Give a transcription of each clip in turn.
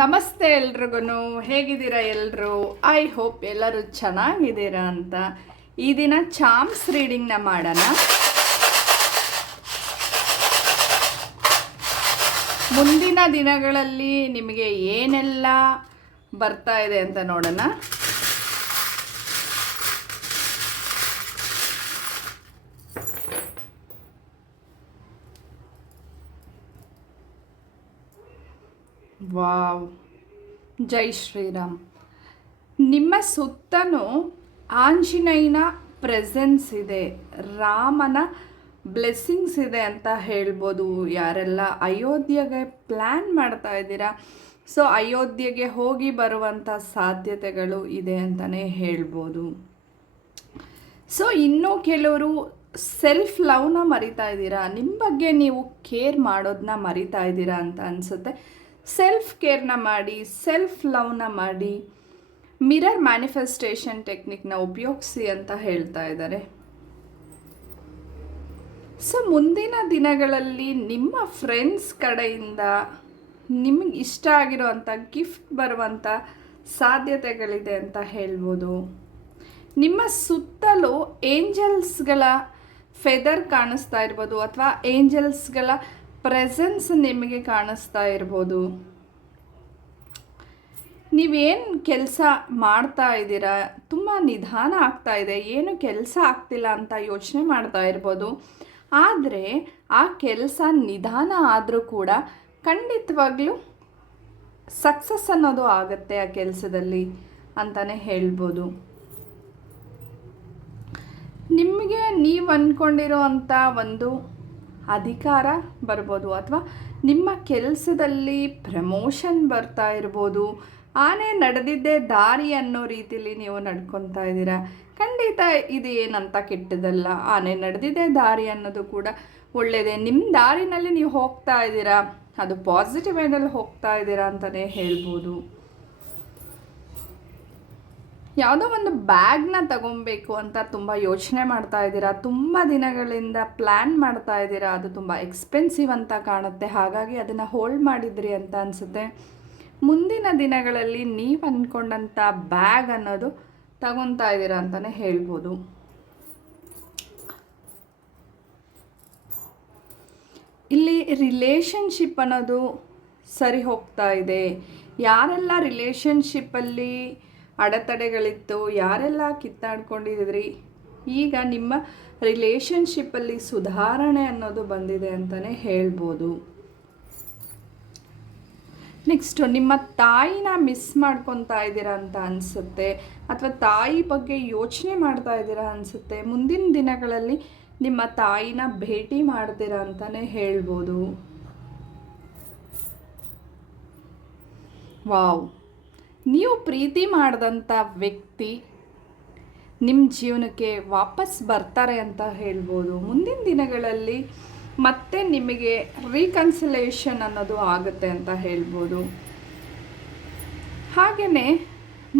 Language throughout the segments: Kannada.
ನಮಸ್ತೆ ಎಲ್ರಿಗೂ. ಹೇಗಿದ್ದೀರಾ ಎಲ್ಲರೂ? ಐ ಹೋಪ್ ಎಲ್ಲರೂ ಚೆನ್ನಾಗಿದ್ದೀರಾ ಅಂತ. ಈ ದಿನ ಚಾಮ್ಸ್ ರೀಡಿಂಗ್ನ ಮಾಡೋಣ. ಮುಂದಿನ ದಿನಗಳಲ್ಲಿ ನಿಮಗೆ ಏನೆಲ್ಲ ಬರ್ತಾ ಇದೆ ಅಂತ ನೋಡೋಣ. ವಾವ್, ಜೈ ಶ್ರೀರಾಮ್. ನಿಮ್ಮ ಸುತ್ತಲೂ ಆಂಜನೇಯನ ಪ್ರೆಸೆನ್ಸ್ ಇದೆ, ರಾಮನ ಬ್ಲೆಸ್ಸಿಂಗ್ಸ್ ಇದೆ ಅಂತ ಹೇಳ್ಬೋದು. ಯಾರೆಲ್ಲ ಅಯೋಧ್ಯೆಗೆ ಪ್ಲ್ಯಾನ್ ಮಾಡ್ತಾ ಇದ್ದೀರಾ, ಸೊ ಅಯೋಧ್ಯೆಗೆ ಹೋಗಿ ಬರುವಂಥ ಸಾಧ್ಯತೆಗಳು ಇದೆ ಅಂತಲೇ ಹೇಳ್ಬೋದು. ಸೊ ಇನ್ನೂ ಕೆಲವರು ಸೆಲ್ಫ್ ಲವ್ನ ಮರಿತಾ ಇದ್ದೀರಾ, ನಿಮ್ಮ ಬಗ್ಗೆ ನೀವು ಕೇರ್ ಮಾಡೋದನ್ನ ಮರಿತಾ ಇದ್ದೀರಾ ಅಂತ ಅನಿಸುತ್ತೆ. ಸೆಲ್ಫ್ ಕೇರ್ನ ಮಾಡಿ, ಸೆಲ್ಫ್ ಲವ್ನ ಮಾಡಿ, ಮಿರರ್ ಮ್ಯಾನಿಫೆಸ್ಟೇಷನ್ ಟೆಕ್ನಿಕ್ನ ಉಪಯೋಗಿಸಿ ಅಂತ ಹೇಳ್ತಾ ಇದ್ದಾರೆ. ಸೊ ಮುಂದಿನ ದಿನಗಳಲ್ಲಿ ನಿಮ್ಮ ಫ್ರೆಂಡ್ಸ್ ಕಡೆಯಿಂದ ನಿಮಗೆ ಇಷ್ಟ ಆಗಿರೋವಂಥ ಗಿಫ್ಟ್ ಬರುವಂಥ ಸಾಧ್ಯತೆಗಳಿದೆ ಅಂತ ಹೇಳ್ಬೋದು. ನಿಮ್ಮ ಸುತ್ತಲೂ ಏಂಜಲ್ಸ್ಗಳ ಫೆದರ್ ಕಾಣಿಸ್ತಾ ಇರ್ಬೋದು, ಅಥವಾ ಏಂಜಲ್ಸ್ಗಳ ಪ್ರೆಸೆನ್ಸ್ ನಿಮಗೆ ಕಾಣಿಸ್ತಾ ಇರ್ಬೋದು. ನೀವೇನು ಕೆಲಸ ಮಾಡ್ತಾ ಇದ್ದೀರಾ, ತುಂಬ ನಿಧಾನ ಆಗ್ತಾ ಇದೆ, ಏನು ಕೆಲಸ ಆಗ್ತಿಲ್ಲ ಅಂತ ಯೋಚನೆ ಮಾಡ್ತಾ ಇರ್ಬೋದು. ಆದರೆ ಆ ಕೆಲಸ ನಿಧಾನ ಆದರೂ ಕೂಡ ಖಂಡಿತವಾಗ್ಲೂ ಸಕ್ಸಸ್ ಅನ್ನೋದು ಆಗುತ್ತೆ ಆ ಕೆಲಸದಲ್ಲಿ ಅಂತಲೇ ಹೇಳ್ಬೋದು. ನಿಮಗೆ ನೀವು ಅಂದ್ಕೊಂಡಿರೋ ಅಂಥ ಒಂದು ಅಧಿಕಾರ ಬರ್ಬೋದು, ಅಥವಾ ನಿಮ್ಮ ಕೆಲಸದಲ್ಲಿ ಪ್ರಮೋಷನ್ ಬರ್ತಾ ಇರ್ಬೋದು. ಆನೆ ನಡೆದಿದ್ದೇ ದಾರಿ ಅನ್ನೋ ರೀತಿಯಲ್ಲಿ ನೀವು ನಡ್ಕೊತಾ ಇದ್ದೀರಾ. ಖಂಡಿತ ಇದು ಏನಂತ ಕೆಟ್ಟದಲ್ಲ, ಆನೆ ನಡೆದಿದ್ದೇ ದಾರಿ ಅನ್ನೋದು ಕೂಡ ಒಳ್ಳೆಯದೇ. ನಿಮ್ಮ ದಾರಿನಲ್ಲಿ ನೀವು ಹೋಗ್ತಾ ಇದ್ದೀರಾ, ಅದು ಪಾಸಿಟಿವ್ ವೇನಲ್ಲಿ ಹೋಗ್ತಾ ಇದ್ದೀರಾ ಅಂತಲೇ ಹೇಳ್ಬೋದು. ಯಾವುದೋ ಒಂದು ಬ್ಯಾಗ್ನ ತಗೊಬೇಕು ಅಂತ ತುಂಬ ಯೋಚನೆ ಮಾಡ್ತಾ ಇದ್ದೀರಾ, ತುಂಬ ದಿನಗಳಿಂದ ಪ್ಲ್ಯಾನ್ ಮಾಡ್ತಾ ಇದ್ದೀರಾ, ಅದು ತುಂಬ ಎಕ್ಸ್ಪೆನ್ಸಿವ್ ಅಂತ ಕಾಣುತ್ತೆ, ಹಾಗಾಗಿ ಅದನ್ನು ಹೋಲ್ಡ್ ಮಾಡಿದ್ರಿ ಅಂತ ಅನಿಸುತ್ತೆ. ಮುಂದಿನ ದಿನಗಳಲ್ಲಿ ನೀವು ಅಂದ್ಕೊಂಡಂಥ ಬ್ಯಾಗ್ ಅನ್ನೋದು ತಗೊತಾ ಇದ್ದೀರಾ ಅಂತಲೇ ಹೇಳ್ಬೋದು. ಇಲ್ಲಿ ರಿಲೇಷನ್ಶಿಪ್ ಅನ್ನೋದು ಸರಿ ಹೋಗ್ತಾ ಇದೆ. ಯಾರೆಲ್ಲ ರಿಲೇಷನ್ಶಿಪ್ಪಲ್ಲಿ ಅಡೆತಡೆಗಳಿತ್ತು, ಯಾರೆಲ್ಲ ಕಿತ್ತಾಡ್ಕೊಂಡಿದ್ರಿ, ಈಗ ನಿಮ್ಮ ರಿಲೇಷನ್ಶಿಪ್ಪಲ್ಲಿ ಸುಧಾರಣೆ ಅನ್ನೋದು ಬಂದಿದೆ ಅಂತಲೇ ಹೇಳ್ಬೋದು. ನೆಕ್ಸ್ಟು ನಿಮ್ಮ ತಾಯಿನ ಮಿಸ್ ಮಾಡ್ಕೊತಾ ಇದ್ದೀರಾ ಅಂತ ಅನಿಸುತ್ತೆ, ಅಥವಾ ತಾಯಿ ಬಗ್ಗೆ ಯೋಚನೆ ಮಾಡ್ತಾ ಇದ್ದೀರಾ ಅನಿಸುತ್ತೆ. ಮುಂದಿನ ದಿನಗಳಲ್ಲಿ ನಿಮ್ಮ ತಾಯಿನ ಭೇಟಿ ಮಾಡ್ತೀರಾ ಅಂತಲೇ ಹೇಳ್ಬೋದು. ವಾವ್, ನೀವು ಪ್ರೀತಿ ಮಾಡಿದಂಥ ವ್ಯಕ್ತಿ ನಿಮ್ಮ ಜೀವನಕ್ಕೆ ವಾಪಸ್ ಬರ್ತಾರೆ ಅಂತ ಹೇಳ್ಬೋದು. ಮುಂದಿನ ದಿನಗಳಲ್ಲಿ ಮತ್ತೆ ನಿಮಗೆ ರೀಕನ್ಸಿಲೇಷನ್ ಅನ್ನೋದು ಆಗುತ್ತೆ ಅಂತ ಹೇಳ್ಬೋದು. ಹಾಗೆಯೇ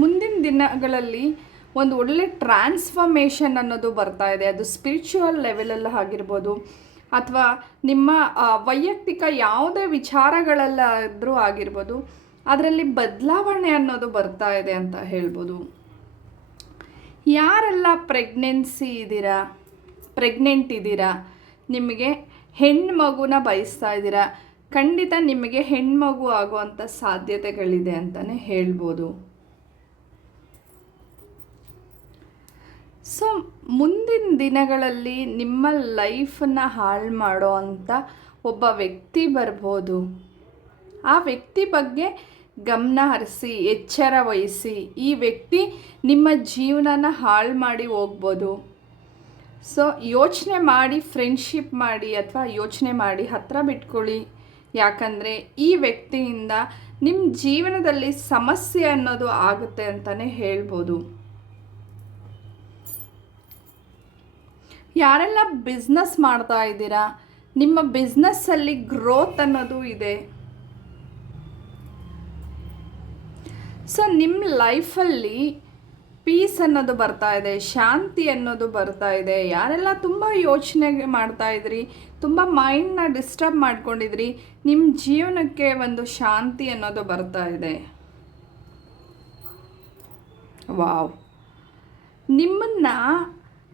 ಮುಂದಿನ ದಿನಗಳಲ್ಲಿ ಒಂದು ಒಳ್ಳೆ ಟ್ರಾನ್ಸ್ಫಾರ್ಮೇಷನ್ ಅನ್ನೋದು ಬರ್ತಾ ಇದೆ. ಅದು ಸ್ಪಿರಿಚುವಲ್ ಲೆವೆಲಲ್ಲಿ ಆಗಿರ್ಬೋದು, ಅಥವಾ ನಿಮ್ಮ ವೈಯಕ್ತಿಕ ಯಾವುದೇ ವಿಚಾರಗಳಲ್ಲಾದರೂ ಆಗಿರ್ಬೋದು, ಅದರಲ್ಲಿ ಬದಲಾವಣೆ ಅನ್ನೋದು ಬರ್ತಾ ಇದೆ ಅಂತ ಹೇಳ್ಬೋದು. ಯಾರೆಲ್ಲ ಪ್ರೆಗ್ನೆಂಟ್ ಇದ್ದೀರಾ, ನಿಮಗೆ ಹೆಣ್ಮಗುನ ಬಯಸ್ತಾ ಇದ್ದೀರಾ, ಖಂಡಿತ ನಿಮಗೆ ಹೆಣ್ಮಗು ಆಗುವಂಥ ಸಾಧ್ಯತೆಗಳಿದೆ ಅಂತಲೇ ಹೇಳ್ಬೋದು. ಸೊ ಮುಂದಿನ ದಿನಗಳಲ್ಲಿ ನಿಮ್ಮ ಲೈಫನ್ನು ಹಾಳು ಮಾಡೋ ಅಂಥ ಒಬ್ಬ ವ್ಯಕ್ತಿ ಬರ್ಬೋದು. ಆ ವ್ಯಕ್ತಿ ಬಗ್ಗೆ ಗಮನ ಹರಿಸಿ, ಎಚ್ಚರ ವಹಿಸಿ. ಈ ವ್ಯಕ್ತಿ ನಿಮ್ಮ ಜೀವನನ ಹಾಳು ಮಾಡಿ ಹೋಗ್ಬೋದು. ಸೊ ಯೋಚನೆ ಮಾಡಿ ಫ್ರೆಂಡ್ಶಿಪ್ ಮಾಡಿ, ಅಥವಾ ಯೋಚನೆ ಮಾಡಿ ಹತ್ತಿರ ಬಿಟ್ಕೊಳ್ಳಿ. ಯಾಕಂದರೆ ಈ ವ್ಯಕ್ತಿಯಿಂದ ನಿಮ್ಮ ಜೀವನದಲ್ಲಿ ಸಮಸ್ಯೆ ಅನ್ನೋದು ಆಗುತ್ತೆ ಅಂತಲೇ ಹೇಳ್ಬೋದು. ಯಾರೆಲ್ಲ ಬಿಸ್ನೆಸ್ ಮಾಡ್ತಾ ಇದ್ದೀರಾ, ನಿಮ್ಮ ಬಿಸ್ನೆಸ್ಸಲ್ಲಿ ಗ್ರೋತ್ ಅನ್ನೋದು ಇದೆ. ಸೊ ನಿಮ್ಮ ಲೈಫಲ್ಲಿ ಪೀಸ್ ಅನ್ನೋದು ಬರ್ತಾ ಇದೆ, ಶಾಂತಿ ಅನ್ನೋದು ಬರ್ತಾ ಇದೆ. ಯಾರೆಲ್ಲ ತುಂಬ ಯೋಚನೆ ಮಾಡ್ತಾ ಇದ್ರಿ, ತುಂಬ ಮೈಂಡ್ನ ಡಿಸ್ಟರ್ಬ್ ಮಾಡ್ಕೊಂಡಿದ್ರಿ, ನಿಮ್ಮ ಜೀವನಕ್ಕೆ ಒಂದು ಶಾಂತಿ ಅನ್ನೋದು ಬರ್ತಾ ಇದೆ. ವಾವ್, ನಿಮ್ಮನ್ನು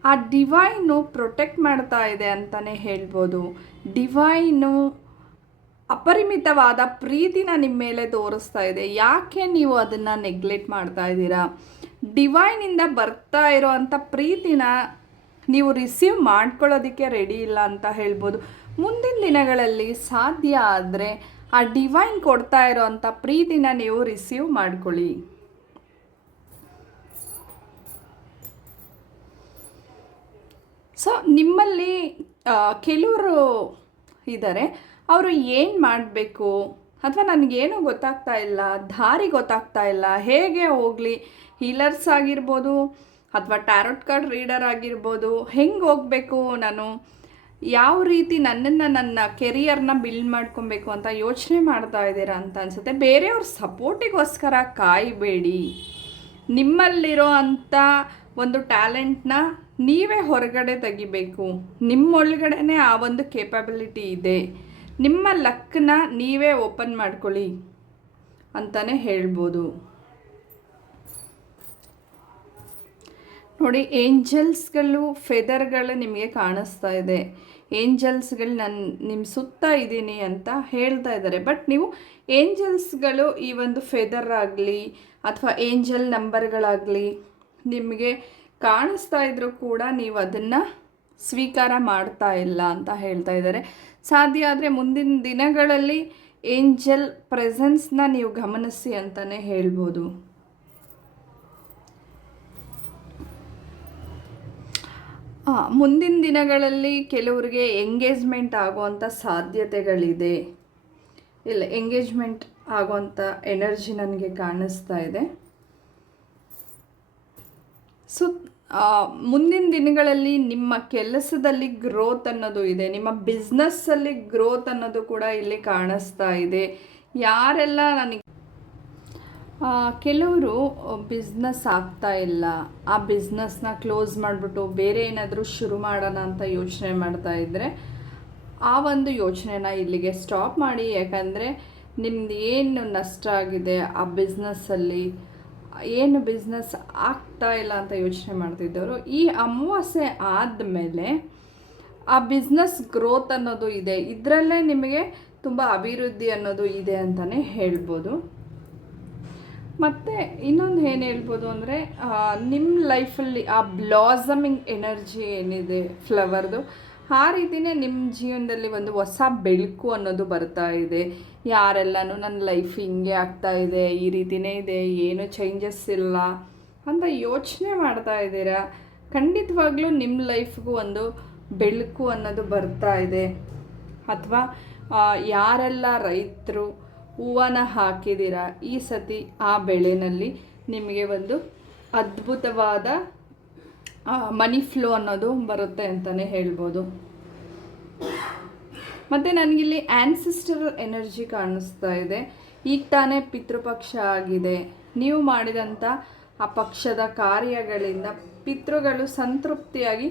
ಆ ಡಿವೈನು ಪ್ರೊಟೆಕ್ಟ್ ಮಾಡ್ತಾ ಇದೆ ಅಂತಲೇ ಹೇಳ್ಬೋದು. ಡಿವೈನು ಅಪರಿಮಿತವಾದ ಪ್ರೀತಿನ ನಿಮ್ಮ ಮೇಲೆ ತೋರಿಸ್ತಾ ಇದೆ. ಯಾಕೆ ನೀವು ಅದನ್ನು ನೆಗ್ಲೆಕ್ಟ್ ಮಾಡ್ತಾ ಇದ್ದೀರಾ? ಡಿವೈನಿಂದ ಬರ್ತಾ ಇರೋ ಅಂಥ ಪ್ರೀತಿನ ನೀವು ರಿಸೀವ್ ಮಾಡ್ಕೊಳ್ಳೋದಕ್ಕೆ ರೆಡಿ ಇಲ್ಲ ಅಂತ ಹೇಳ್ಬೋದು. ಮುಂದಿನ ದಿನಗಳಲ್ಲಿ ಸಾಧ್ಯ ಆದರೆ ಆ ಡಿವೈನ್ ಕೊಡ್ತಾ ಇರೋ ಅಂಥ ಪ್ರೀತಿನ ನೀವು ರಿಸೀವ್ ಮಾಡ್ಕೊಳ್ಳಿ. ಸೊ ನಿಮ್ಮಲ್ಲಿ ಕೆಲವರು ಇದ್ದಾರೆ, ಅವರು ಏನು ಮಾಡಬೇಕು ಅಥವಾ ನನಗೇನು ಗೊತ್ತಾಗ್ತಾ ಇಲ್ಲ, ದಾರಿ ಗೊತ್ತಾಗ್ತಾ ಇಲ್ಲ, ಹೇಗೆ ಹೋಗಲಿ, ಹೀಲರ್ಸ್ ಆಗಿರ್ಬೋದು ಅಥವಾ ಟ್ಯಾರೋಟ್ ಕಾರ್ಡ್ ರೀಡರ್ ಆಗಿರ್ಬೋದು, ಹೆಂಗೆ ಹೋಗಬೇಕು, ನಾನು ಯಾವ ರೀತಿ ನನ್ನ ಕೆರಿಯರ್ನ ಬಿಲ್ಡ್ ಮಾಡ್ಕೊಬೇಕು ಅಂತ ಯೋಚನೆ ಮಾಡ್ತಾ ಇದ್ದೀರಾ ಅಂತ ಅನಿಸುತ್ತೆ. ಬೇರೆಯವ್ರ ಸಪೋರ್ಟಿಗೋಸ್ಕರ ಕಾಯಬೇಡಿ. ನಿಮ್ಮಲ್ಲಿರೋ ಅಂಥ ಒಂದು ಟ್ಯಾಲೆಂಟ್ನ ನೀವೇ ಹೊರಗಡೆ ತೆಗಿಬೇಕು. ನಿಮ್ಮೊಳಗಡೆನೇ ಆ ಒಂದು ಕೇಪಬಿಲಿಟಿ ಇದೆ. ನಿಮ್ಮ ಲಕ್ಕನ್ನ ನೀವೇ ಓಪನ್ ಮಾಡ್ಕೊಳ್ಳಿ ಅಂತಲೇ ಹೇಳ್ಬೋದು. ನೋಡಿ, ಏಂಜಲ್ಸ್ಗಳು, ಫೆದರ್ಗಳು ನಿಮಗೆ ಕಾಣಿಸ್ತಾ ಇದೆ. ಏಂಜಲ್ಸ್ಗಳು ನಿಮ್ಮ ಸುತ್ತ ಇದ್ದೀನಿ ಅಂತ ಹೇಳ್ತಾ ಇದ್ದಾರೆ. ಬಟ್ ನೀವು ಏಂಜಲ್ಸ್ಗಳು ಈ ಒಂದು ಫೆದರ್ ಆಗಲಿ ಅಥವಾ ಏಂಜಲ್ ನಂಬರ್ಗಳಾಗಲಿ ನಿಮಗೆ ಕಾಣಿಸ್ತಾ ಇದ್ರೂ ಕೂಡ ನೀವು ಅದನ್ನು ಸ್ವೀಕಾರ ಮಾಡ್ತಾ ಇಲ್ಲ ಅಂತ ಹೇಳ್ತಾ ಇದ್ದಾರೆ. ಸಾಧ್ಯ ಆದರೆ ಮುಂದಿನ ದಿನಗಳಲ್ಲಿ ಏಂಜಲ್ ಪ್ರೆಸೆನ್ಸ್ನ ನೀವು ಗಮನಿಸಿ ಅಂತಲೇ ಹೇಳ್ಬೋದು. ಮುಂದಿನ ದಿನಗಳಲ್ಲಿ ಕೆಲವರಿಗೆ ಎಂಗೇಜ್ಮೆಂಟ್ ಆಗುವಂಥ ಸಾಧ್ಯತೆಗಳಿದೆ. ಇಲ್ಲ, ಎಂಗೇಜ್ಮೆಂಟ್ ಆಗುವಂಥ ಎನರ್ಜಿ ನನಗೆ ಕಾಣಿಸ್ತಾ ಇದೆ. ಸೊ ಮುಂದಿನ ದಿನಗಳಲ್ಲಿ ನಿಮ್ಮ ಕೆಲಸದಲ್ಲಿ ಗ್ರೋತ್ ಅನ್ನೋದು ಇದೆ, ನಿಮ್ಮ ಬಿಸ್ನೆಸ್ಸಲ್ಲಿ ಗ್ರೋತ್ ಅನ್ನೋದು ಕೂಡ ಇಲ್ಲಿ ಕಾಣಿಸ್ತಾ ಇದೆ. ಯಾರೆಲ್ಲ ನನಗೆ ಕೆಲವರು ಬಿಸ್ನೆಸ್ ಆಗ್ತಾ ಇಲ್ಲ, ಆ ಬಿಸ್ನೆಸ್ನ ಕ್ಲೋಸ್ ಮಾಡಿಬಿಟ್ಟು ಬೇರೆ ಏನಾದರೂ ಶುರು ಮಾಡೋಣ ಅಂತ ಯೋಚನೆ ಮಾಡ್ತಾ ಇದ್ದರೆ ಆ ಒಂದು ಯೋಚನೆನ ಇಲ್ಲಿಗೆ ಸ್ಟಾಪ್ ಮಾಡಿ. ಯಾಕಂದರೆ ನಿಮ್ದು ಏನು ನಷ್ಟ ಆಗಿದೆ ಆ ಬಿಸ್ನೆಸ್ಸಲ್ಲಿ, ಏನು ಬಿಸ್ನೆಸ್ ಆಗ್ತಾ ಇಲ್ಲ ಅಂತ ಯೋಚನೆ ಮಾಡ್ತಿದ್ದವರು ಈ ಅಮಾವಾಸ್ಯೆ ಆದಮೇಲೆ ಆ ಬಿಸ್ನೆಸ್ ಗ್ರೋತ್ ಅನ್ನೋದು ಇದೆ. ಇದರಲ್ಲೇ ನಿಮಗೆ ತುಂಬ ಅಭಿವೃದ್ಧಿ ಅನ್ನೋದು ಇದೆ ಅಂತಲೇ ಹೇಳ್ಬೋದು. ಮತ್ತು ಇನ್ನೊಂದು ಏನು ಹೇಳ್ಬೋದು ಅಂದರೆ ನಿಮ್ಮ ಲೈಫಲ್ಲಿ ಆ ಬ್ಲಾಸಮಿಂಗ್ ಎನರ್ಜಿ ಏನಿದೆ ಫ್ಲವರ್ದು, ಆ ರೀತಿಯೇ ನಿಮ್ಮ ಜೀವನದಲ್ಲಿ ಒಂದು ಹೊಸ ಬೆಳಕು ಅನ್ನೋದು ಬರ್ತಾ ಇದೆ. ಯಾರೆಲ್ಲನೂ ನನ್ನ ಲೈಫ್ ಹಿಂಗೆ ಆಗ್ತಾ ಇದೆ, ಈ ರೀತಿಯೇ ಇದೆ, ಏನು ಚೇಂಜಸ್ ಇಲ್ಲ ಅಂತ ಯೋಚನೆ ಮಾಡ್ತಾ ಇದ್ದೀರಾ, ಖಂಡಿತವಾಗ್ಲೂ ನಿಮ್ಮ ಲೈಫ್ಗೂ ಒಂದು ಬೆಳಕು ಅನ್ನೋದು ಬರ್ತಾ ಇದೆ. ಅಥವಾ ಯಾರೆಲ್ಲ ರೈತರು ಹೂವನ್ನ ಹಾಕಿದ್ದೀರಾ, ಈ ಸತಿ ಆ ಬೆಳೆನಲ್ಲಿ ನಿಮಗೆ ಒಂದು ಅದ್ಭುತವಾದ ಮನಿ ಫ್ಲೋ ಅನ್ನೋದು ಬರುತ್ತೆ ಅಂತಲೇ ಹೇಳ್ಬೋದು. ಮತ್ತು ನನಗಿಲ್ಲಿ ಆ್ಯನ್ಸಿಸ್ಟರ್ ಎನರ್ಜಿ ಕಾಣಿಸ್ತಾ ಇದೆ. ಈಗ ತಾನೇ ಪಿತೃಪಕ್ಷ ಆಗಿದೆ, ನೀವು ಮಾಡಿದಂಥ ಆ ಪಕ್ಷದ ಕಾರ್ಯಗಳಿಂದ ಪಿತೃಗಳು ಸಂತೃಪ್ತಿಯಾಗಿ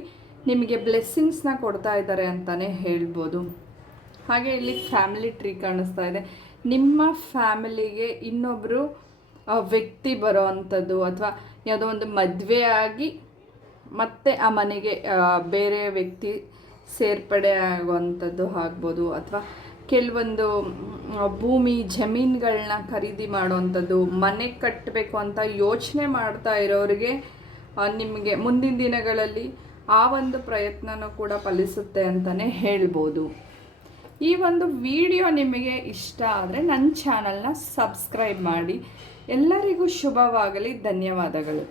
ನಿಮಗೆ ಬ್ಲೆಸ್ಸಿಂಗ್ಸ್ನ ಕೊಡ್ತಾ ಇದ್ದಾರೆ ಅಂತಲೇ ಹೇಳ್ಬೋದು. ಹಾಗೆ ಇಲ್ಲಿ ಫ್ಯಾಮಿಲಿ ಟ್ರೀ ಕಾಣಿಸ್ತಾ ಇದೆ. ನಿಮ್ಮ ಫ್ಯಾಮಿಲಿಗೆ ಇನ್ನೊಬ್ಬರು ವ್ಯಕ್ತಿ ಬರೋ ಅಂಥದ್ದು ಅಥವಾ ಯಾವುದೋ ಒಂದು ಮದುವೆ ಆಗಿ ಮತ್ತೆ ಆ ಮನೆಗೆ ಬೇರೆ ವ್ಯಕ್ತಿ ಸೇರ್ಪಡೆ ಆಗುವಂಥದ್ದು ಆಗ್ಬೋದು. ಅಥವಾ ಕೆಲವೊಂದು ಭೂಮಿ ಜಮೀನುಗಳನ್ನ ಖರೀದಿ ಮಾಡುವಂಥದ್ದು, ಮನೆ ಕಟ್ಟಬೇಕು ಅಂತ ಯೋಚನೆ ಮಾಡ್ತಾ ಇರೋರಿಗೆ ನಿಮಗೆ ಮುಂದಿನ ದಿನಗಳಲ್ಲಿ ಆ ಒಂದು ಪ್ರಯತ್ನನೂ ಕೂಡ ಫಲಿಸುತ್ತೆ ಅಂತಲೇ ಹೇಳ್ಬೋದು. ಈ ಒಂದು ವಿಡಿಯೋ ನಿಮಗೆ ಇಷ್ಟ ಆದರೆ ನನ್ನ ಚಾನಲ್ನ ಸಬ್ಸ್ಕ್ರೈಬ್ ಮಾಡಿ. ಎಲ್ಲರಿಗೂ ಶುಭವಾಗಲಿ. ಧನ್ಯವಾದಗಳು.